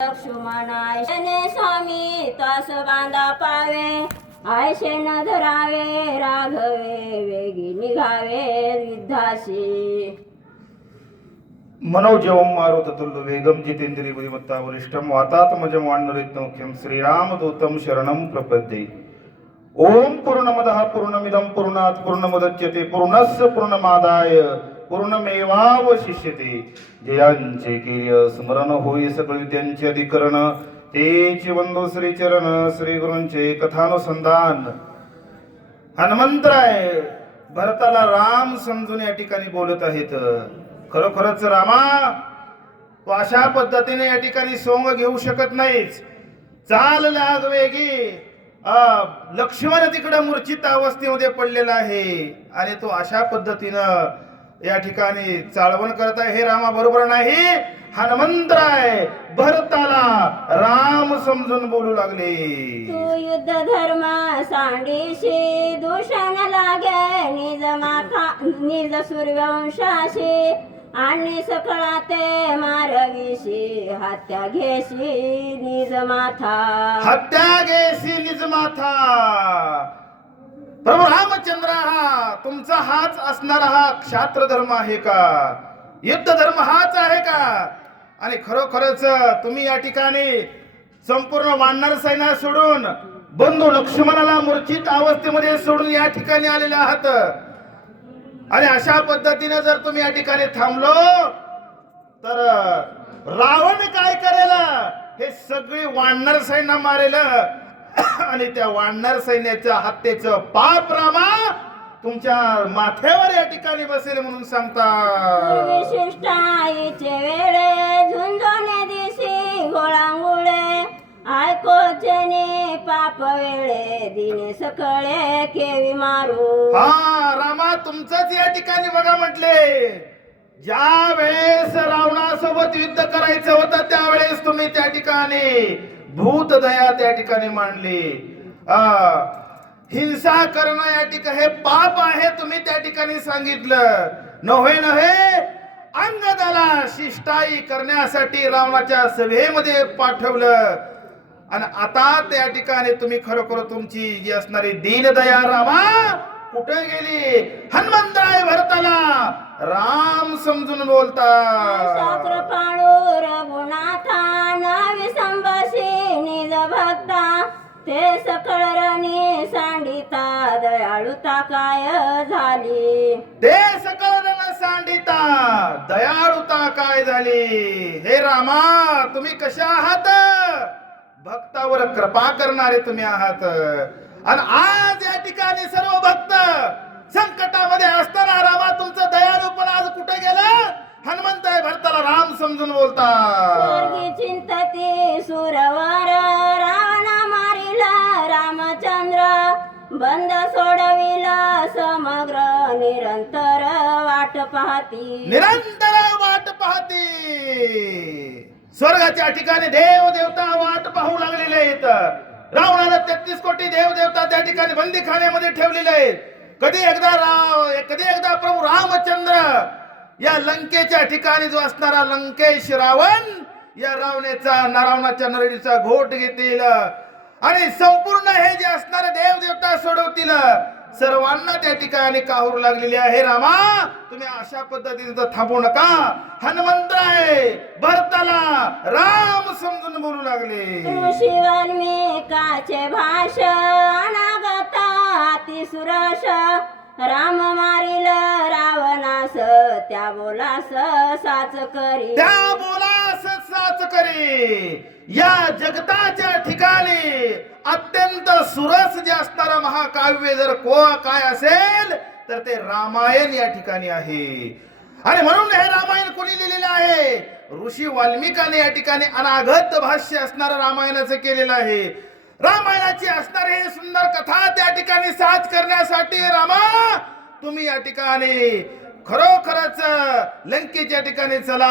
लक्ष्मणायने स्वामी तास बांधा पावे आयशे न धरावे राघवे वेगी निघावे युद्धाशी मनोजवं मारुततुल्य वेगं जितेंद्रिय बुद्धिमत्ता वरिष्ठं वातात्मजं वानरयत्नमुख्यं श्रीरामदूतं शरणं प्रपद्ये। ओम पूर्णमदः पूर्णमिदं पूर्णात् पूर्णमुदच्यते पूर्णस्य पूर्णमादाय पूर्णमेवावशिष्यते। जयांचे केय स्मरण होई सकळ त्यांचे अधिकरण तेचे वंदो श्री चरण श्री गुरूंचे कथानुसंधान। हनुमंतराय भरताला राम समजून या ठिकाणी बोलत आहेत। खरोखरच रामा तू अशा पद्धतीने या ठिकाणी सोंग घेऊ शकत नाहीस। चाल लाग वेगी लक्ष्मण तिकडे मूर्छित अवस्थेमध्ये पडलेला आहे आणि तो अशा पद्धतीनं या ठिकाणी चाळवण करत आहे। हे रामा बरोबर नाही। हनुमंतराय भरताला राम समजून बोलू लागले। तू युद्ध धर्म सांडीशी दूषण लागे निज माथा निज सूर्यवंशाशी आणि सकळा ते मारविशी हत्या घेशी निज माथा हत्या घेशी निज माथा। प्रभू रामचंद्र हा तुमचा हाच असणारा हा क्षात्र धर्म आहे का? युद्ध धर्म हाच आहे का? आणि खरोखरच तुम्ही या ठिकाणी संपूर्ण वानर सैन्य सोडून बंधू लक्ष्मणाला मूर्छित अवस्थेमध्ये सोडून या ठिकाणी आलेले आहात। आणि अशा पद्धतीने जर तुम्ही या ठिकाणी थांबलो तर रावण काय करेल? हे सगळी वानर सैन्य मारेल आणि त्या वानर सैन्याच्या हत्येचं पाप रामा तुमच्या माथ्यावर या ठिकाणी बसेल म्हणून सांगता। विशिष्ट आईचे वेळे झुंजोने दिसी गोळांगुळे ऐकोचने पाप वेळे दिने सकळे केवी मारू। हा रामा तुमचंच या ठिकाणी बघा म्हटले ज्या वेळेस रावणासोबत युद्ध करायचं होतं त्यावेळेस तुम्ही त्या ठिकाणी भूत दया त्या ठिकाणी मांडली। हिंसा करणं या ठिकाणी हे पाप आहे तुम्ही त्या ठिकाणी सांगितलं। नव्हे अंगदाला शिष्टाई करण्यासाठी रावणाच्या सभेमध्ये पाठवलं आणि आता त्या ठिकाणी तुम्ही खरोखर तुमची जी असणारी दीनदया रामा कुठे गेली? हनुमंतराय भरताला राम समजून बोलता। कृपाळू रघुनाथा नावी संभाषी निज भक्ता ते सकळ रणी सांडिता दयाळुता काय झाली? ते सकळ रण सांडिता दयाळुता काय झाली? हे रामा तुम्ही कशा आहात? भक्तावर कृपा करणारे तुम्ही आहात। आणि आज या ठिकाणी सर्व भक्त संकटामध्ये असताना रामा तुमचं दयाळूपण आज कुठे गेलं? हनुमंतराय भरताला राम समजून बोलता। स्वर्गी चिंतती सुरवर रावणा मारिला रामचंद्र बंद सोडविला समग्र निरंतर वाट पाहती निरंतर वाट पाहती। स्वर्गाच्या ठिकाणी देव देवता वाट पाहू लागलेले आहेत। रावणाला 33 कोटी देव देवता त्या ठिकाणी बंदीखान्यामध्ये ठेवलेले आहेत। कधी एकदा प्रभू रामचंद्र या लंकेच्या ठिकाणी जो असणारा लंकेश रावण या रावणाच्या नरडीचा घोट घेतील आणि संपूर्ण हे जे असणारे देव देवता सोडवतील। सर्वांना त्या ठिकाणी काहूर लागलेली आहे। रामा तुम्ही अशा पद्धतीने थांबू नका। हनुमंतराय भरताला राम समजून बोलू लागले। शिवाल्मिकाचे भाष अनागता अति सुरश राम मारिल रावणास त्या बोलास साच करी त्या बोलास साच करी। या जगताच्या ठिकाणी अत्यंत सुरस जे असणारं महाकाव्य जर काय असेल तर ते रामायण या ठिकाणी आहे। आणि म्हणून हे रामायण कोणी लिहिलेलं आहे? ऋषी वाल्मिकाने या ठिकाणी अनागत भाष्य असणारं रामायणाचं केलेलं आहे। रामायणाची असणारी ही सुंदर कथा त्या ठिकाणी साच करण्यासाठी रामा तुम्ही या ठिकाणी खरोखरच लंकेच्या ठिकाणी चला।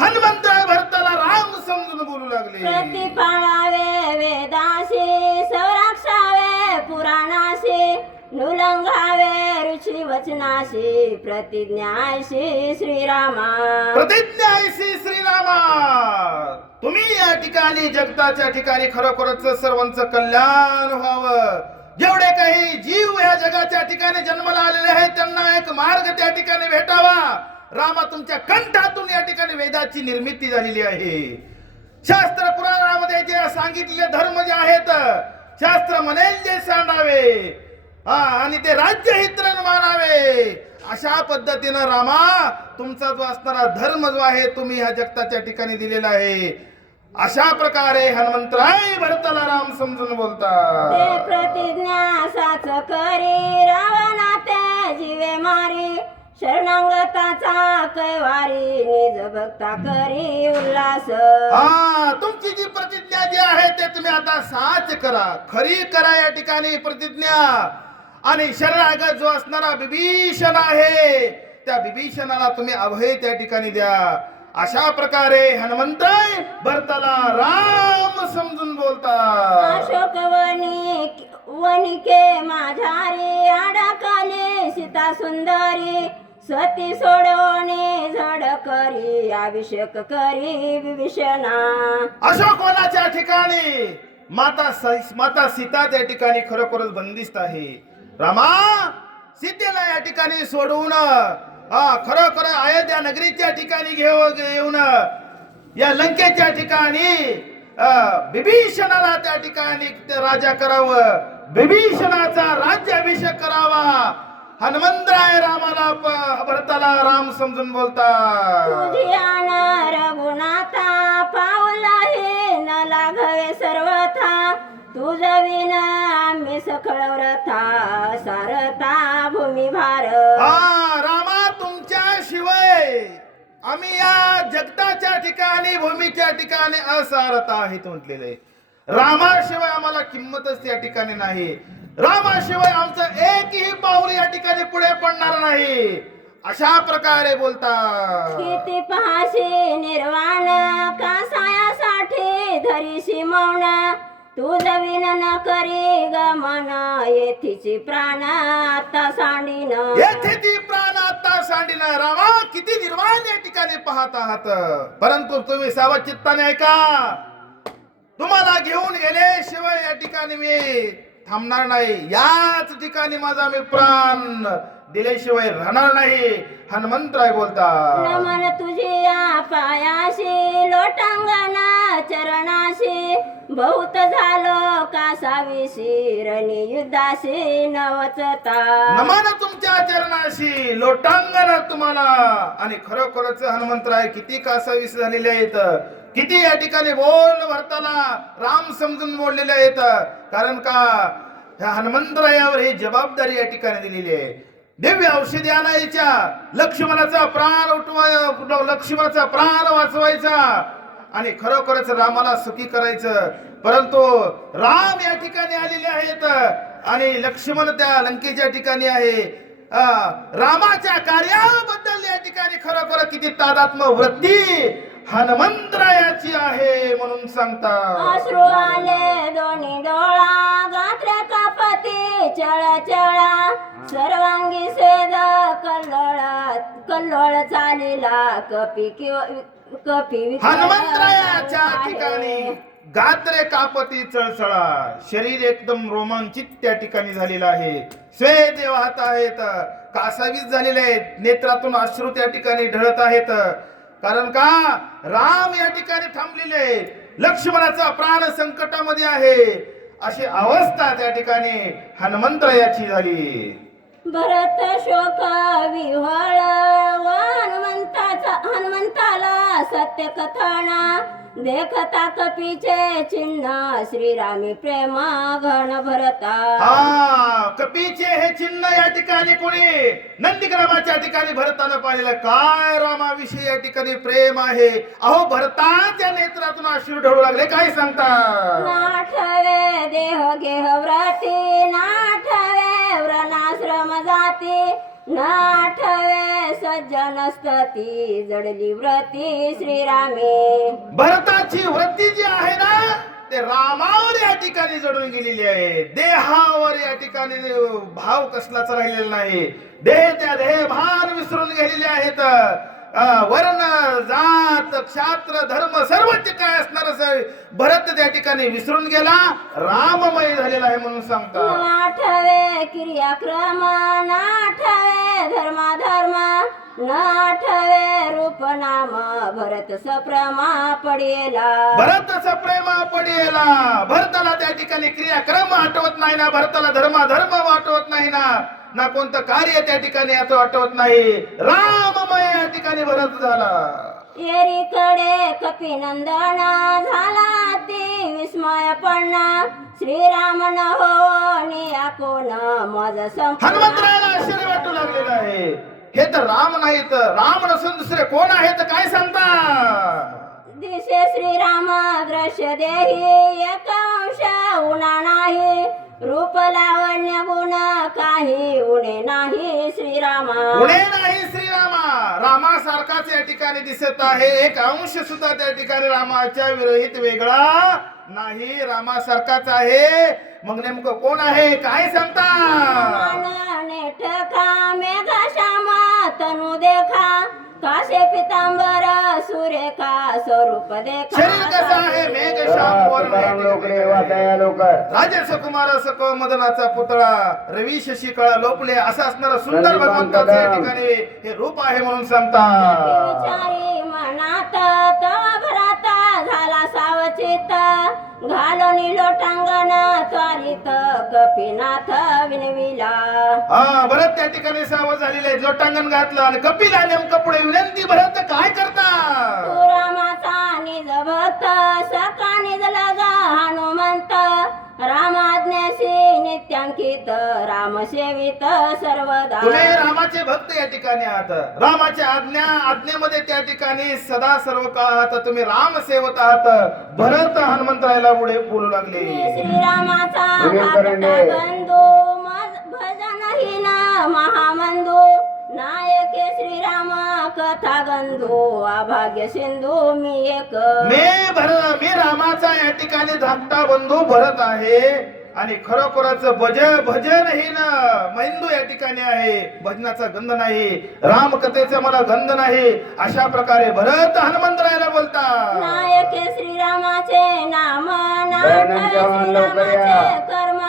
हनुमंतराय भरताला राम समजून बोलू लागले। प्रतिपाळावे वेदाशी संरक्षावे पुराणाशी नुलंघावे ऋषी वचनाशी प्रतिज्ञाशी श्रीरामा. प्रतिज्ञाशी श्रीरामा, तुम्ही या ठिकाणी जगताच्या ठिकाणी खरोखरच सर्वांचं कल्याण व्हावं. जेवढे काही जीव या जगाच्या ठिकाणी जन्माला आलेले आहेत त्यांना एक मार्ग त्या ठिकाणी भेटावा. रामा, तुमच्या कंठातून या ठिकाणी वेदाची निर्मिती झालेली आहे. शास्त्र पुराणामध्ये जे सांगितलेले धर्म जे आहेत, शास्त्र म्हणेल जे सांगावे आणि ते राज्यहित मानावे, अशा पद्धतीनं रामा तुमचा जो असणारा धर्म जो आहे तुम्ही ह्या जगताच्या ठिकाणी दिलेला आहे. अशा प्रकारे हनुमंतराय भरताला राम समजून बोलतात. ते प्रतिज्ञा साच करी रावणा ते जीवे मारी. शरणांगताचा कैवारी निज भक्ता करी उल्हास. तुमची जी प्रतिज्ञा जी आहे ते तुम्ही आता साच करा, खरी करा या ठिकाणी प्रतिज्ञा. आणि शरणागत जो असणारा विभीषण आहे त्या विभीषणाला तुम्ही अभय त्या ठिकाणी द्या. अशा प्रकारे हनुमंताय भरताला राम समजून बोलतात. अशोक वनिके माझारी अडकले सीता सुंदरी. सती सोडवणे झाड करी अभिषेक करी विभीषणा. अशोक वनाच्या ठिकाणी माता सीता त्या ठिकाणी खरोखरच बंदिस्त आहे. रामा, सीतेला या ठिकाणी सोडवून खरोखर अयोध्या नगरीच्या ठिकाणी घेऊन या लंकेच्या ठिकाणी विभीषणाला त्या ठिकाणी राजा करावं, विभीषणाचा राज्याभिषेक करावा. हनुमंतराय रामाला भरताला राम समजून बोलतात. तुझियान रघुनाथा पावला हे न लाघवे सर्वथा. तुझ विन आम्ही सखळ व्रथा सारता भूमी भार. रामा, तुमच्या शिवाय आम्ही या जगताच्या ठिकाणी भूमीच्या ठिकाणी असारत आहेत म्हटलेले. रामाशिवाय आम्हाला किंमतच या ठिकाणी नाही. रामाशिवाय आमचं एकही पाऊल या ठिकाणी पुढे पडणार नाही. अशा प्रकारे बोलतात. किती पहाशी निर्वाण कासायासाठी धरीशी मौन. तुझ विन न करी गमन येथीची प्राण आता सांडीन. येथे ती प्राण आता सांडीन. रामा, किती निर्वाण या ठिकाणी पाहत आहात, परंतु तुम्ही सावध चित्ताने ऐका. तुम्हाला घेऊन गेल्याशिवाय या ठिकाणी मी थांबणार नाही. याच ठिकाणी माझा मी प्राण दिल्याशिवाय राहणार नाही. हनुमंतराय बोलतात. नमन तुझिया पायाशी लोटांगणा चरणाशी. बहुत झालो कासाविशी रणी युद्धाशी नवचता. नमन तुमच्या चरणाशी, लोटांगण तुम्हाला. आणि खरोखरच हनुमंतराय किती कासावीस झालेले आहेत, किती या ठिकाणी बोल भरताला राम समजून बोललेले आहेत. कारण का ह्या हनुमंतरायावर ही जबाबदारी या ठिकाणी दिलेली आहे. दिव्य औषधी आणायच्या, लक्ष्मणाचा प्राण वाचवायचा आणि खरोखरच रामाला सुखी करायचं. परंतु राम या ठिकाणी आलेले आहेत आणि लक्ष्मण त्या लंकेच्या ठिकाणी आहे. रामाच्या कार्याबद्दल या ठिकाणी खरोखर किती तादात्म्य वृत्ती हनुमंतरायाची आहे म्हणून सांगतात. अश्रू आले दोन्ही डोळा गात्र कापती चळ चळा. सर्वांगी सेद कल्लोळ चालीला कपी हनुमंतरायाच्या ठिकाणी गात्रे कापती चळचळा. शरीर एकदम रोमांचित त्या ठिकाणी झालेलं आहे. स्वेद वाहत आहेत, कासावीस झालेले आहेत, नेत्रातून अश्रू त्या ठिकाणी ढळत आहेत. कारण का राम या ठिकाणी थांबलेले, लक्ष्मणाचा प्राण संकटामध्ये आहे. अशी अवस्था त्या ठिकाणी हनुमंतरायाची झाली. भरत शोक विव्हळ हनुमंताला सत्य कथना. देखता कपीचे चिन्ह श्रीरामी प्रेम घन भरता. कपीचे हे चिन्ह या ठिकाणी कोणी नंदीग्रामाच्या ठिकाणी भरतानं पाहिलेलं. काय रामाविषयी या ठिकाणी प्रेम आहे. अहो, भरताच्या नेत्रातून अश्रू ढळू लागले. काय सांगता. नाठवे देह गेह व्रती. नाठवे व्रणाश्रम जाती. नाठवे सज्जन स्तती. जडली व्रती श्रीरामे. भरताची वृत्ती जी आहे ना ते रामावर या ठिकाणी जडून गेलेली आहे. देहावर या ठिकाणी भाव कसलाच राहिलेला नाही. देह त्या देह भान विसरून गेलेले आहेत. वर्ण जात क्षात्र धर्म सर्वच काय असणार भरत त्या ठिकाणी विसरून गेला, राममय झालेला आहे म्हणून सांगतात. नाठवे क्रियाक्रम नाठवे धर्म न आठवे रूप नाम भरत सप्रमा पडिला. भरत सप्रेमा पडिला. भरताला त्या ठिकाणी क्रियाक्रम आठवत नाही ना, भरताला धर्म आठवत नाही ना कोणतं कार्य त्या ठिकाणी असं आठवत नाही. राममय या ठिकाणी भरत झाला. एरीकडे कपिनंदन झाला ती विस्मय पडना. श्रीराम न हो निया कोण मज हनुमंतरायाला आश्चर्य वाटू लागलेलं आहे. हे तर राम नाही तर राम नसून दुसरे कोण आहेत काय सांगता. दिसे श्रीराम दृश्य देही एक अंश उणा नाही. रूप लावण्य गुण काही उणे नाही श्रीरामा. उणे नाही श्रीरामा. रामासारखाच या ठिकाणी दिसत आहे. एक अंश सुद्धा त्या ठिकाणी रामाच्या विरहित वेगळा नाही. रामासारखाच आहे. मग नेमकं कोण आहे काय सांगता. नेठका मेघ श्यामा तनु देखा. काशे पितांबर सुरेखा स्वरूप देखा. शरीर कसं आहे मेघ श्याम वर्ण. राजे सकुमार सक मदनाचा पुतळा रवी शशी कळा लोपले असं असणारं सुंदर भगवंताचं या ठिकाणी हे रूप आहे म्हणून सांगतात. विचारी मनात तवा भरात झाला सावचित. घालून लोटांगण त्वरित कपिनाथ विनविला. भरत त्या ठिकाणी सावध झालेले आहे. लोटांगण घातलं आणि कपिला नेमकं पुढे विनंती. भरत काय करता. तू रामाचा निज भक्त सका निज लगा हनुमंत. रामाज्ञाशी नित्यांकित राम सेवित सर्वदा. तुम्ही रामाचे भक्त या ठिकाणी आहात. रामाच्या आज्ञेमध्ये त्या ठिकाणी सदा सर्व काळ आहात. तुम्ही राम सेवत आहात. भरत हनुमंतरायाला पुढे बोलू लागले. श्रीरामाचा बंधू भजन ना महामंदू. नायके श्रीराम कथा गंधू अभाग्य सिंधू मी एक. मी रामाचा या ठिकाणी धाकटा बंधू भरत आहे आणि खरोखरच भजनही ना मैंदू या ठिकाणी आहे. भजनाचा गंध नाही, राम कथेचा मला गंध नाही. अशा प्रकारे भरत हनुमंतरायाला बोलता. नायके श्रीरामाचे नाम श्रीरामाचे कर्म.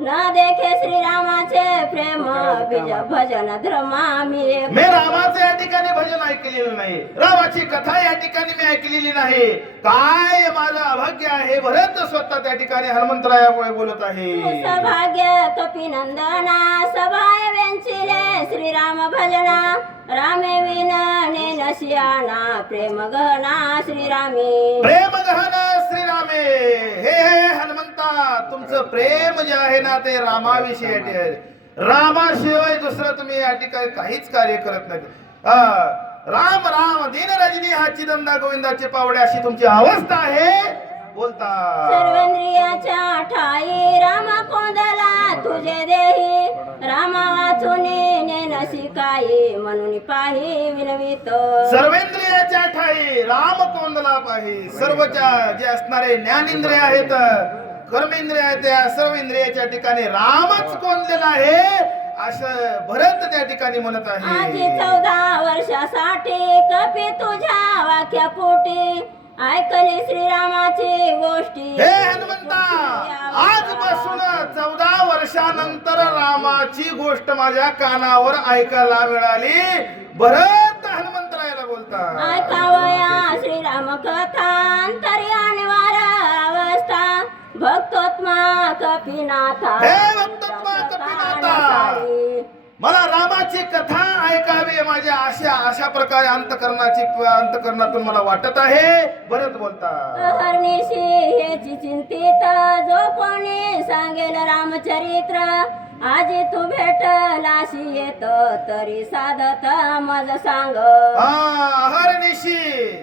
न देखे श्रीरामाचे प्रेम बीज भजन धर्मा मी रामाचे या ठिकाणी भजन ऐकलेलं नाही. रामाची कथा या ठिकाणी मी ऐकलेली नाही. काय माझं अभाग्य आहे. भरत स्वतः त्या ठिकाणी हनुमंतरायामुळे बोलत आहे. सौभाग्य कपिनंदना सभाय वेंचिले श्रीराम भजना. रामे विनने नशियाना प्रेम गहना श्रीरामी. प्रेम गहना श्रीरामे. हे हनुमंता तुमचं प्रेम जे आहे ना ते रामाविषयी आहे. रामाशिवाय दुसरं तुम्ही या ठिकाणी काहीच कार्य करत नाही. राम राम दीन रजनी हा चिदंदा गोविंदाचे पावडे अशी तुमची अवस्था आहे बोलता. सर्वेंद्रियाच्या ठाई राम कोंदला तुझे देही. रामा वाचून नेनसी काही म्हणून पाही विनवित. सर्वेंद्रियाच्या ठाई राम कोंदला पाही. सर्वच्या जे असणारे ज्ञानेंद्रिय आहेत कर्मेंद्रिय आहेत त्या सर्व इंद्रियाच्या ठिकाणी रामच कोंदलेला आहे असं भरत त्या ठिकाणी म्हणत आहे. आजी 14 वर्षासाठी कपी तुझ्या वाक्या पोटी. ऐकली श्रीरामाची गोष्टी. हे हनुमंता आजपासून 14 वर्षानंतर रामाची गोष्ट माझ्या कानावर ऐकायला मिळाली. भरत हनुमंतरायाला बोलता. ऐकावया श्रीराम कथा अंतर्यान वार अवस्था. भक्तोत्मा कपिनाथा. हे भक्तोत्मा कपिनाथा मला रामाची कथा ऐकावी माझ्या अशा प्रकारे अंतकरणातून मला वाटत आहे. भरत बोलता. हरनिशी हेची चिंतित जो कोणी सांगेल रामचरित्र. आजी तू भेटलाशी येत तरी साधत मज सांग. हरनिशी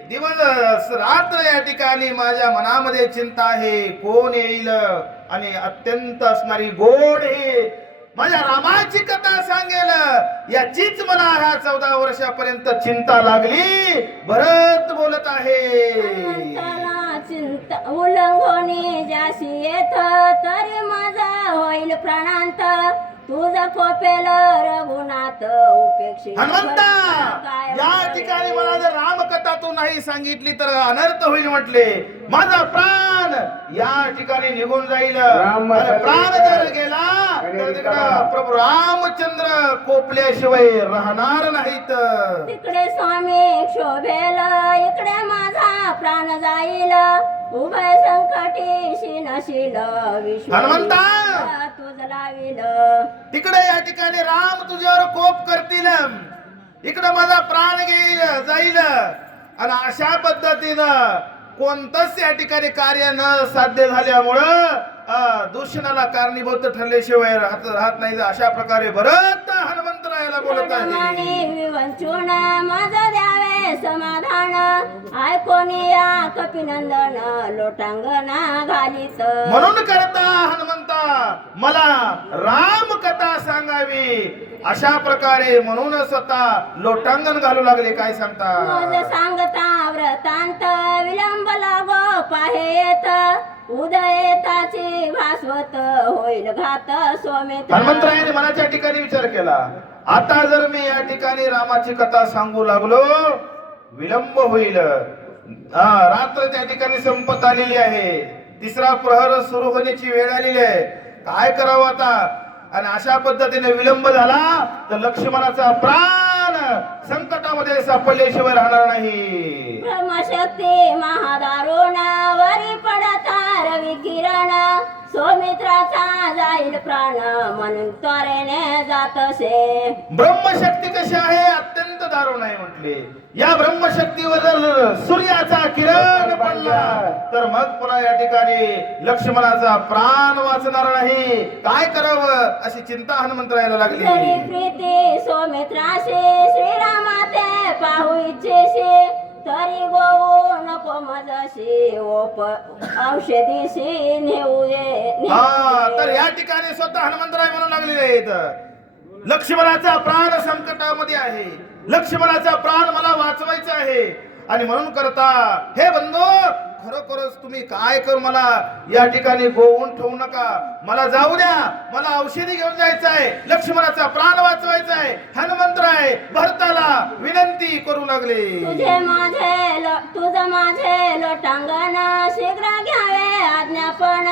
दिवस रात्र या ठिकाणी माझ्या मनामध्ये चिंता आहे. कोण येईल आणि अत्यंत असणारी गोड ही माझ्या रामाची कथा सांगेल याचीच मला ह्या 14 वर्षापर्यंत चिंता लागली. भरत बोलत आहे. चिंता उल्लंघ कोणी जाशी येत तरी माझा होईल प्राणांत तुझं कोपेल रघुनाथ उपेक्षित हनुमंता काय या ठिकाणी मला जर रामकथा तू नाही सांगितली तर अनर्थ होईल म्हटले. माझा प्राण या ठिकाणी निघून जाईल. आणि प्राण जर गेला तर तिकडं प्रभू रामचंद्र कोपल्याशिवाय राहणार नाहीत. तिकडे स्वामी शोभेल इकडे माझा प्राण जाईल उभय संकटी नशील विश्व हनुमंता तुझ लाविल. तिकडे या ठिकाणी राम तुझ्यावर कोप करतील, इकडे माझा प्राण जाईल. आणि अशा पद्धतीनं कोणतंच या ठिकाणी कार्य न साध्य झाल्यामुळं दूषणाला कारणीभूत ठरल्याशिवाय राहत नाही. अशा प्रकारे भरत हनुमंतरायाला बोलत आहे. विवंचून माझं द्यावे समाधान ऐकोनी या कपिनंदन लोटांगणा घालीत. म्हणून करता हनुमंता मला राम कथा सांगावी अशा प्रकारे म्हणून स्वतः लोटांगण घालू लागले. काय सांगता मज सांगता व्रतांत विलंब लागो पाहे येत उदयताची भास्वत होईल घात सोमेत. हनुमंतरायाने मनाच्या ठिकाणी विचार केला, आता जर मी या ठिकाणी रामाची कथा सांगू लागलो विलंब होईल. रात्र त्या ठिकाणी संपत आलेली आहे, तिसरा प्रहर सुरू होण्याची वेळ आलेली आहे. काय करावं आता? आणि अशा पद्धतीने विलंब झाला तर लक्ष्मणाचा प्राण संकटामध्ये सापडल्याशिवाय राहणार नाही. ब्रह्मशक्ती महादारुण वरी पडता रवी किरण सौमित्राचा जाईल प्राण म्हणून त्वरेने जातसे. ब्रह्मशक्ती कशी आहे? अत्यंत दारुण आहे म्हटले. या ब्रह्मशक्तीवर जर सूर्याचा किरण पडला तर मग पुन्हा या ठिकाणी लक्ष्मणाचा प्राण वाचणार नाही. काय करावं अशी चिंता हनुमंतरायाला लागली. जरी प्रीती सौमित्राशी श्रीरामाते पाहू इच्छेशी तरी गोवू नको मजशी ओप औषधीशी नेऊ ये. तर या ठिकाणी स्वतः हनुमंतराय म्हणू लागलेले आहेत, लक्ष्मणाचा प्राण संकटामध्ये आहे, लक्ष्मणाचा प्राण मला वाचवायचा आहे. आणि म्हणून करता हे बंधू खरोखरच तुम्ही काय करू मला या ठिकाणी गोवून ठेवू नका, मला जाऊ द्या, मला औषधी घेऊन जायचं आहे, लक्ष्मणाचा प्राण वाचवायचा आहे. हनुमंतराय भरताला विनंती करू लागले, तुझं माझे लोटांगण शीघ्र घ्यावे आज्ञापन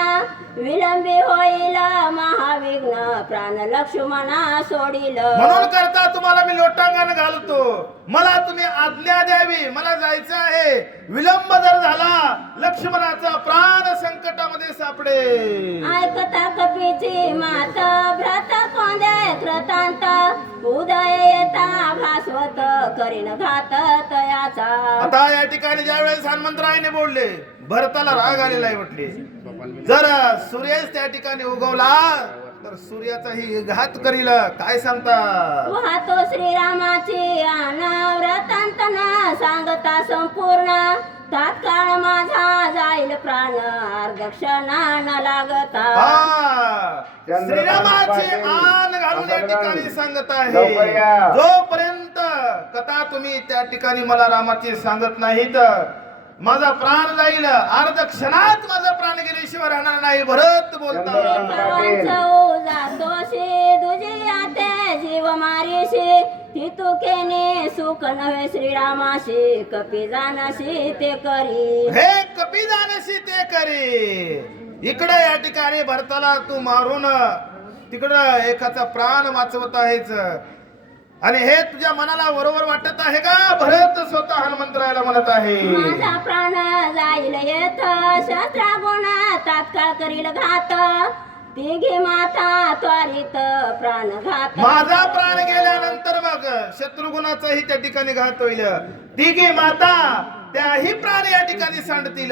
विलंबी होईल महाविघ्न प्राण लक्ष्मणा सोडील. म्हणून करता तुम्हाला मी लोटांगण घालतो, मला तुम्ही आज्ञा द्यावी, मला जायचं आहे. विलंब जर झाला लक्ष्मणाचा प्राण संकटामध्ये सापडेल. ऐकता कपीची मात भ्रत कोंदे कृतांत उदय येता भास्वत करीन घात तयाचा. आता या ठिकाणी ज्या वेळेस हनुमंतरायाने बोलले भरताला राग आलेला आहे म्हटले, जर सूर्यच त्या ठिकाणी उगवला तर सूर्याचाही घात करील. काय सांगता? वाहतो श्रीरामाची व्रतांत न सांगता संपूर्ण तात्काळ माझा जाईल प्राण अर्धक्षणा न लागता. श्रीरामाची आन घालून या ठिकाणी सांगत आहे, जोपर्यंत कथा तुम्ही त्या ठिकाणी मला रामाची सांगत नाहीत माझा प्राण जाईल, अर्ध क्षणात माझा प्राण गेल्याशिवाय राहणार नाही. भरत बोलतात जातोशी तुझी आते जीव मारीशी ती तू केने सुख नव्हे श्रीरामाशी कपी जाणशी ते करी. हे कपी जाणशी ते करी. इकडे या ठिकाणी भरताला तू मारून तिकडं एकाचा प्राण वाचवत आहेस आणि हे तुझ्या मनाला बरोबर वाटत आहे का? भरत स्वतः हनुमंतरायाला म्हणत आहे, माझा प्राण जाईल येत शस्त्रा गुण तात्काळ करील घात तिघी माता त्वरित प्राण घात. माझा प्राण गेल्यानंतर मग शत्रुघ्नाचाही त्या ठिकाणी घात होईल, तिघी माता त्याही प्राण या ठिकाणी सांडतील.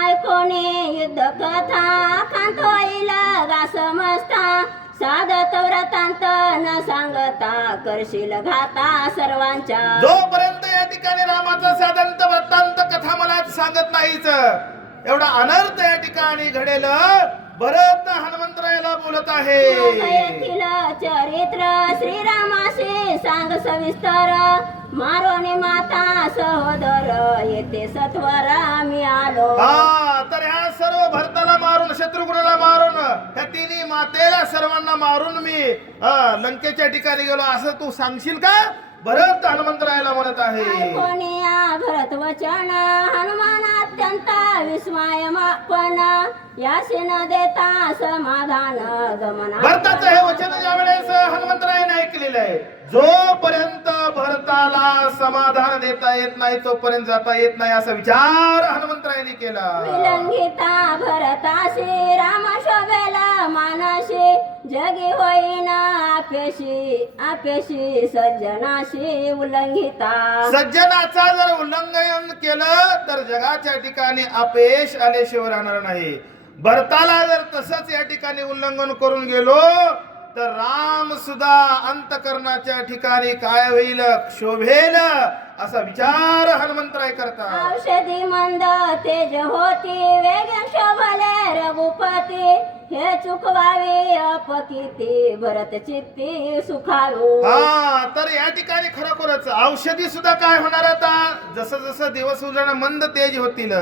ऐकोने युद्ध कथा खांत होईल गा समजता साधत व्रतांत न सांगता करशील घाता सर्वांच्या. जोपर्यंत या ठिकाणी रामाचा साधंत वृत्तांत कथा मला सांगत नाहीच एवढा अनर्थ या ठिकाणी घडेल. भरत हनुमंतरायाला बोलत आहे, येथील चरित्र श्रीरामाशी सांग सविस्तर मारोने माता सहोदर येते सत्वर मी आलो. तर ह्या मातेला सर्वांना मारून मी लंकेच्या ठिकाणी गेलो असं तू सांगशील का? भरत हनुमंतरायाला म्हणत आहे. कोणी या भरत वचन हनुमान अत्यंत विस्मयमापन याशी न देता समाधान गमना. भरताचं हे वचन ज्या वेळेस हनुमंतरायाने ऐकलेलं आहे, जोपर्यंत भरताला समाधान देता येत नाही तोपर्यंत जाता येत नाही असा विचार हनुमंतरायाने केला. विलंघिता भरताशी राम शोभेला मानाशी जगी होईना आपेशी सज्जनाशी उल्लंघिता. सज्जनाचा जर उल्लंघन केलं तर जगाच्या ठिकाणी अपयश आल्याशिवाय राहणार नाही. भरताला जर तसंच या ठिकाणी उल्लंघन करून गेलो तर राम सुद्धा अंतकरणाच्या ठिकाणी काय होईल, शोभेल असा विचार हनुमंतराय करतात. औषधी मंद तेज होती वेग शोभले रघुपती हे चुकवावे अपकिती भरत चित्ती सुखारू. हा तर या ठिकाणी खरोखरच औषधी सुद्धा काय होणार आता, जसं जसं दिवस उजाडा मंद तेज होतील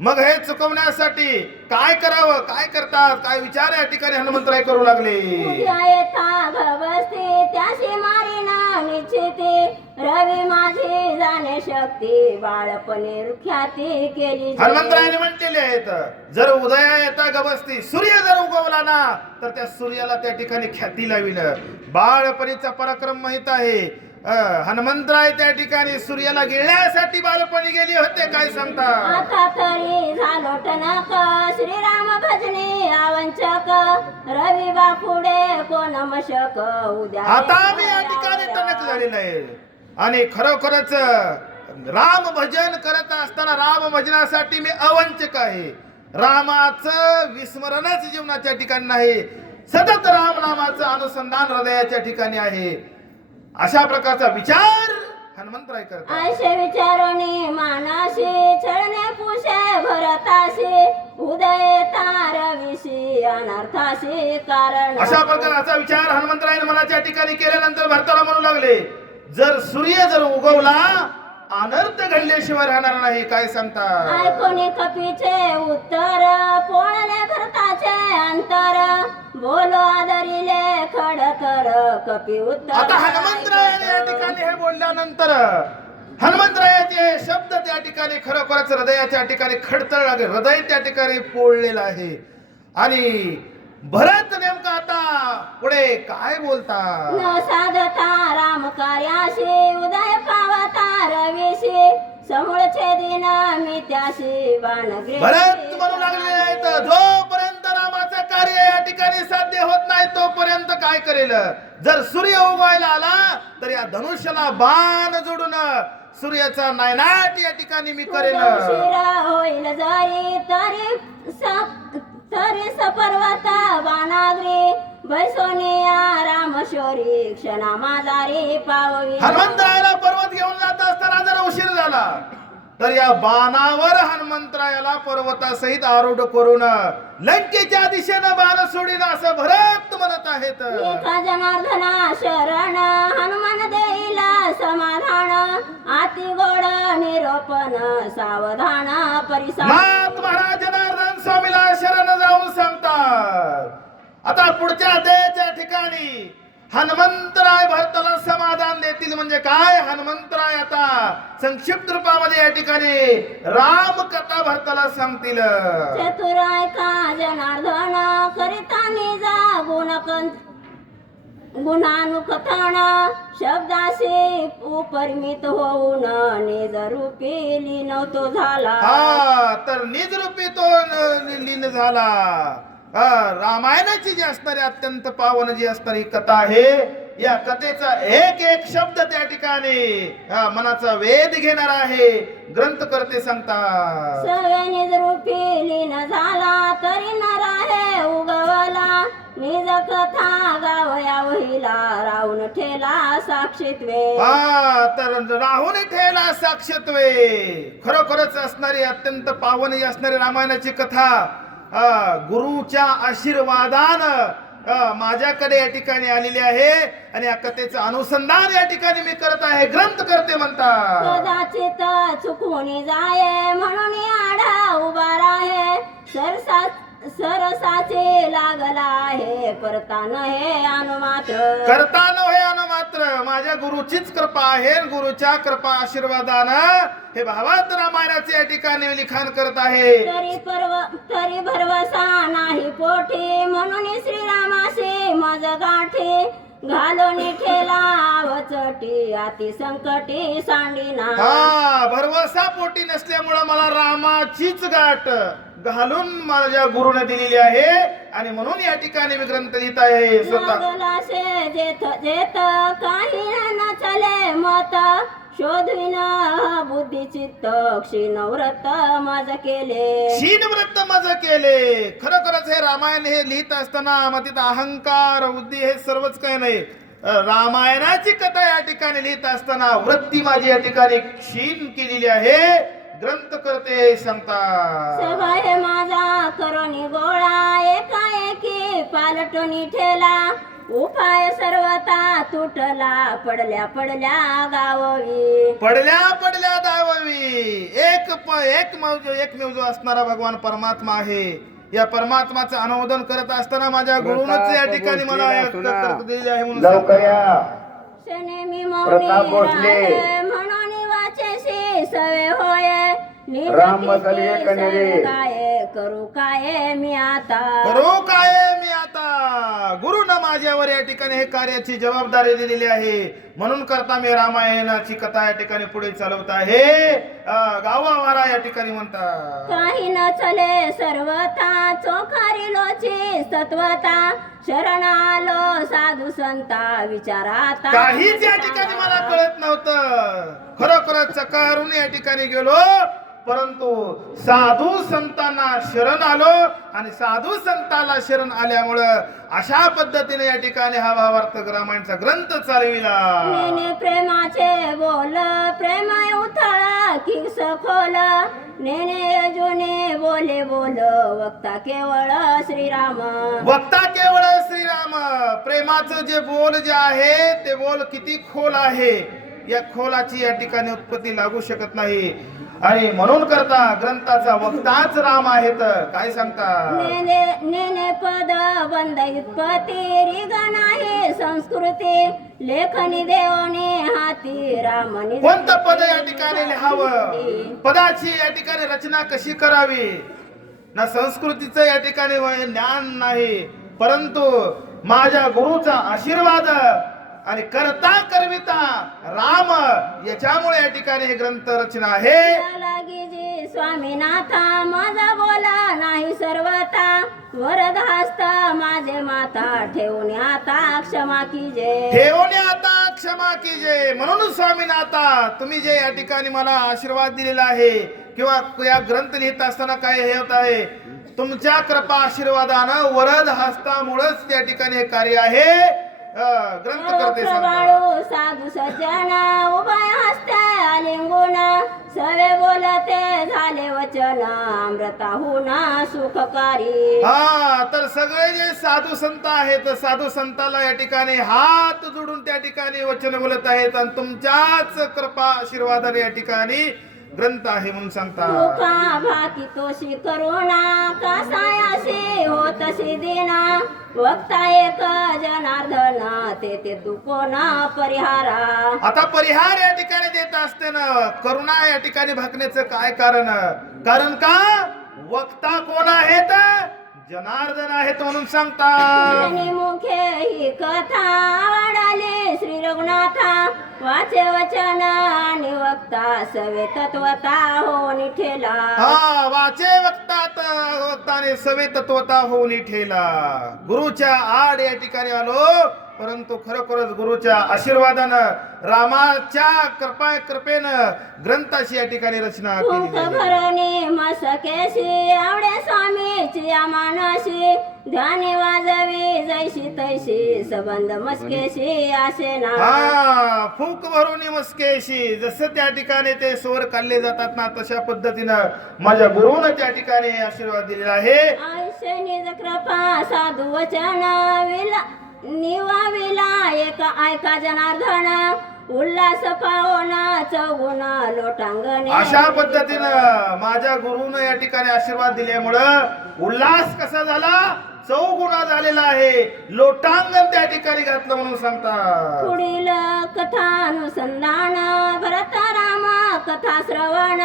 मग हे चुकवण्यासाठी काय करावं, काय करतात, काय विचार या ठिकाणी हनुमंतराय करू लागले. उद्या येता भवस्ती त्याशी मारिना निश्चिती रवी माझी जाणे शक्ती बाळपणे ख्याती केली. हनुमंतरायाने म्हटलेले आहेत, जर उदया येता गवसती सूर्य जर उगवला ना तर त्या सूर्याला त्या ठिकाणी ख्याती लाविल. बाळपणीचा पराक्रम माहित आहे. हनुमंतराय त्या ठिकाणी सूर्याला गिळण्यासाठी बालपणी गेले होते. काय सांगता, आता तरी झालो टणक श्रीराम भजनी आवंचक रवी बापुडे कोण मशक उद्या. आता आम्ही या ठिकाणी टणक झालेलं आहे आणि खरोखरच राम भजन करत असताना राम भजनासाठी मी अवंचक आहे. रामाचं विस्मरणच जीवनाच्या ठिकाणी नाही, सतत राम नामाचं अनुसंधान हृदयाच्या ठिकाणी आहे. अशा प्रकारचा विचार हनुमंतराय करतात. असे विचारोनी मानाशी छळणे पुषे भरताशी उदय तारविशी अनर्थाशी कारण. अशा प्रकारचा विचार हनुमंतरायाने मनाच्या ठिकाणी केल्यानंतर भरताला म्हणू लागले, जर सूर्य जर उगवला अनर्थ घडल्याशिवाय राहणार नाही. काय सांगता, ऐकोनी कपीचे उत्तर पोळले भरताचे अंतर बोलो आदरिले खडतर कपी उत्तर. आता हनुमंतरायाने या ठिकाणी हे बोलल्यानंतर हनुमंतरायाचे शब्द त्या ठिकाणी खरोखरच हृदयाच्या ठिकाणी खडतळ लागले, हृदय त्या ठिकाणी पोळलेलं आहे. आणि भरत नेमका आता पुढे काय बोलता, न साधता राम कार्याशी उदय पावता रवीशी समूळ छेदीन मी त्याशी बाणग्रे. भरत म्हणू लागलेले आहेत, जोपर्यंत रामाचं कार्य या ठिकाणी साध्य होत नाही तोपर्यंत काय करेल, जर सूर्य उगवायला आला तर या धनुष्याला बाण जोडून सूर्याचा नायनाट या ठिकाणी मी करेल. उशिरा होईल जरी तरी सपर्वत बाणाग्री बैसोनिया रामशोरी क्षणा माझारी पाववी. हनुमंतरायाला पर्वत घेऊन जात असताना जर उशीर झाला तर या बाणावर हनुमंतरायाला पर्वतासहित आरूढ करून लंकेच्या दिशेनं बाण सोडील असं भरत म्हणत आहेत. एका जनार्दना शरण हनुमान देईल समाधान आती गोड निरोपण सावधान परिसा. नाथ महाराज जनार्दन स्वामीला शरण जाऊन सांगतात. आता पुढच्या अध्यायाच्या ठिकाणी हनुमंतराय भरताला समाधान देतील. म्हणजे काय, हनुमंतराय आता संक्षिप्त रूपामध्ये या ठिकाणी राम कथा भरताला सांगतील. चतुराय का जनार्दन करिता निजा गुणानुकथन शब्दाशी उपरिमित होऊन निज रूपी लीनवतो झाला. हा तर निज रूपी तो लीन झाला. रामायणाची जी असणारी अत्यंत पावन जी असणारी कथा आहे, या कथेचा एक एक शब्द त्या ठिकाणी मनाचा वेध घेणार आहे. ग्रंथकर्ते सांगतात, सवे निज रूपी लीन झाला तरी न राहे उगवला निज कथा गावया वहिला राहून ठेला साक्षीत्वे. तर राहून ठेला साक्षत्वे. खरोखरच असणारी अत्यंत पावन ही असणारी रामायणाची कथा गुरुच्या आशीर्वादानं माझ्याकडे या ठिकाणी आलेली आहे आणि या कथेचं अनुसंधान या ठिकाणी मी करत आहे. ग्रंथकर्ते म्हणतात, कदाचित चुकून जाये म्हणून आढा उभा राहे सरसाचे लागला आहे परतान हे अनुमात्र करता नव्हे मात्र माझ्या गुरुचीच कृपा आहे. गुरुच्या कृपा आशीर्वादानं हे भावात रामायणाचे या ठिकाणी लिखाण करत आहे. तरी भरवसा नाही पोटी म्हणून श्रीरामाशी मज गाठी घालून ठेला वचटी अति संकटी सांडिना. हा भरवसा पोटी नसल्यामुळं मला रामाचीच गाठ घालून माझ्या गुरुने दिलेली आहे आणि म्हणून या ठिकाणी मी ग्रंथ लिहित आहे. लागलाशे जेथ जेथ काही न चले मत शोधविन बुद्धी चित्त क्षीणव्रत मज केले. क्षीणव्रत मज केले. खरोखरच हे रामायण हे लिहित असताना मग तिथं अहंकार बुद्धी हे सर्वच काही नाही. रामायणाची कथा या ठिकाणी लिहित असताना वृत्ती माझी या ठिकाणी क्षीण केलेली आहे. ग्रंथ करते सांगता सभाय माझा करोनी गोळा एकाएकी पालटोनी ठेला उपाय सर्वता तुटला पडल्या पडल्या गाववी पडल्या दाववी. एकमेव जो असणारा भगवान परमात्मा आहे. या परमात्माचं अनुमोदन करत असताना माझ्या गुरुनच या ठिकाणी मला दिलेली आहे म्हणून शने मी मौनी राहे म्हणून वाचेशी सवे होय राम बदलिये कनेरे. काय करू काय मी आता गुरुनं माझ्यावर या ठिकाणी हे कार्याची जबाबदारी दिलेली आहे. म्हणून करता मी रामायणाची कथा या ठिकाणी पुढे चालवत आहे. गावावारा या ठिकाणी म्हणतात काही न चले सर्वता चोखारी लोची सत्वता शरण आलो साधू संता विचाराता. काहीच या ठिकाणी मला कळत नव्हतं. खरोखरच चकारून या ठिकाणी गेलो परंतु साधू संतांना शरण आलो आणि साधू संताला शरण आल्यामुळं अशा पद्धतीने या ठिकाणी हा भावार्थ रामायणचा ग्रंथ चालविला. नेने प्रेमाचे बोल प्रेम उथळ की सखोल नेने जुने बोले बोल वक्ता केवळ श्रीराम. प्रेमाचं जे बोल जे आहे ते बोल किती खोल आहे. या खोलाची या ठिकाणी उत्पत्ती लागू शकत नाही आणि म्हणून करता ग्रंथाचा वक्ताच राम आहेत. काय सांगता नेने पद बंद उत्पत्ती रिग नाही संस्कृती लेखनी देवने हाती रामनी. कोणतं पद या ठिकाणी लिहावं पदाची या ठिकाणी रचना कशी करावी ना संस्कृतीचं या ठिकाणी ज्ञान नाही. परंतु माझ्या गुरुचा आशीर्वाद आणि करता करविता राम याच्यामुळे या ठिकाणी हे ग्रंथ रचना आहे. लागी जी स्वामीनाथा माझा बोला नाही सर्वता वरद हस्त माझे माता ठेवून आता क्षमा कीजे. म्हणून स्वामीनाथा तुम्ही जे या ठिकाणी मला आशीर्वाद दिलेला आहे किंवा या ग्रंथ लिहित असताना काय हे होत आहे तुमच्या कृपा आशीर्वादानं वरद हस्तामुळेच त्या ठिकाणी हे कार्य आहे. ग्रंथ करते साधू सज्जन उभय हस्ते आलिंगुण सवे बोलते झाले वचन अमृताहून सुखकारी. हा तर सगळे जे साधू संत आहेत साधू संताला या ठिकाणी हात जोडून त्या ठिकाणी वचन बोलत आहेत आणि तुमच्याच कृपा आशीर्वादाने या ठिकाणी ग्रंथ आहे म्हणून सांगता. भाकी तोशी करुणा कसायाशी होतशी देना वक्ता एक जनार्दन ते दुकोना परिहारा. आता परिहार या ठिकाणी देत असताना करुणा या ठिकाणी भाकण्याचं काय कारण का वक्ता कोण आहेत जनार्दन आहेत म्हणून सांगता. मुखे ही कथा आवडाली श्री रघुनाथा वाचे वचन आणि वक्ता सवे तत्वता होऊन ठेला. हा वाचे वक्ताने सवे तत्वता होऊन ठेला. गुरुच्या आड या ठिकाणी आलो परंतु खरोखरच गुरुच्या आशीर्वादानं रामाच्या कृपेनं ग्रंथाची या ठिकाणी रचना केली. मसकेशी आवडे स्वामीची या मानसी ध्यानी वाजवी जैशी तैशी संबंध मस्केशी असे ना. हा फूक भरून मस्केशी जसं त्या ठिकाणी ते स्वर काढले जातात ना तशा पद्धतीनं माझ्या गुरुनं त्या ठिकाणी आशीर्वाद दिलेला आहे. आयुष्य निज कृपा साधू वचन विला निवाविला एक ऐका जनार्दन उल्हास पावना चौगुण लोटांगणे अशा पद्धतीनं माझ्या गुरुनं या ठिकाणी आशीर्वाद दिल्यामुळं उल्हास कसा झाला, चौगुणा झालेला आहे, लोटांगण त्या ठिकाणी घातलं म्हणून सांगतात. पुढील कथानुसंधान भरत राम कथा श्रवण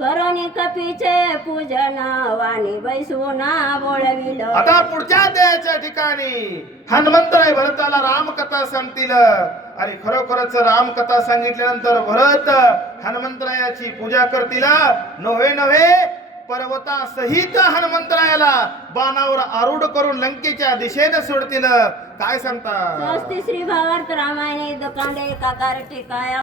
करुणी कपीचे पूजन वाणी बैसून बोलविल. आता पुढच्या अध्यायाच्या ठिकाणी हनुमंतराय भरताला रामकथा सांगतील आणि खरोखरच रामकथा सांगितल्यानंतर भरत हनुमंतरायाची पूजा करतील. नव्हे पर्वतासहित हनुमंतरायाला बाणावर आरूढ करून लंकेच्या दिशेने सोडतील. काय सांगता? स्वस्ति श्री भावार्थ रामायणे दकांडे काकार टेकाया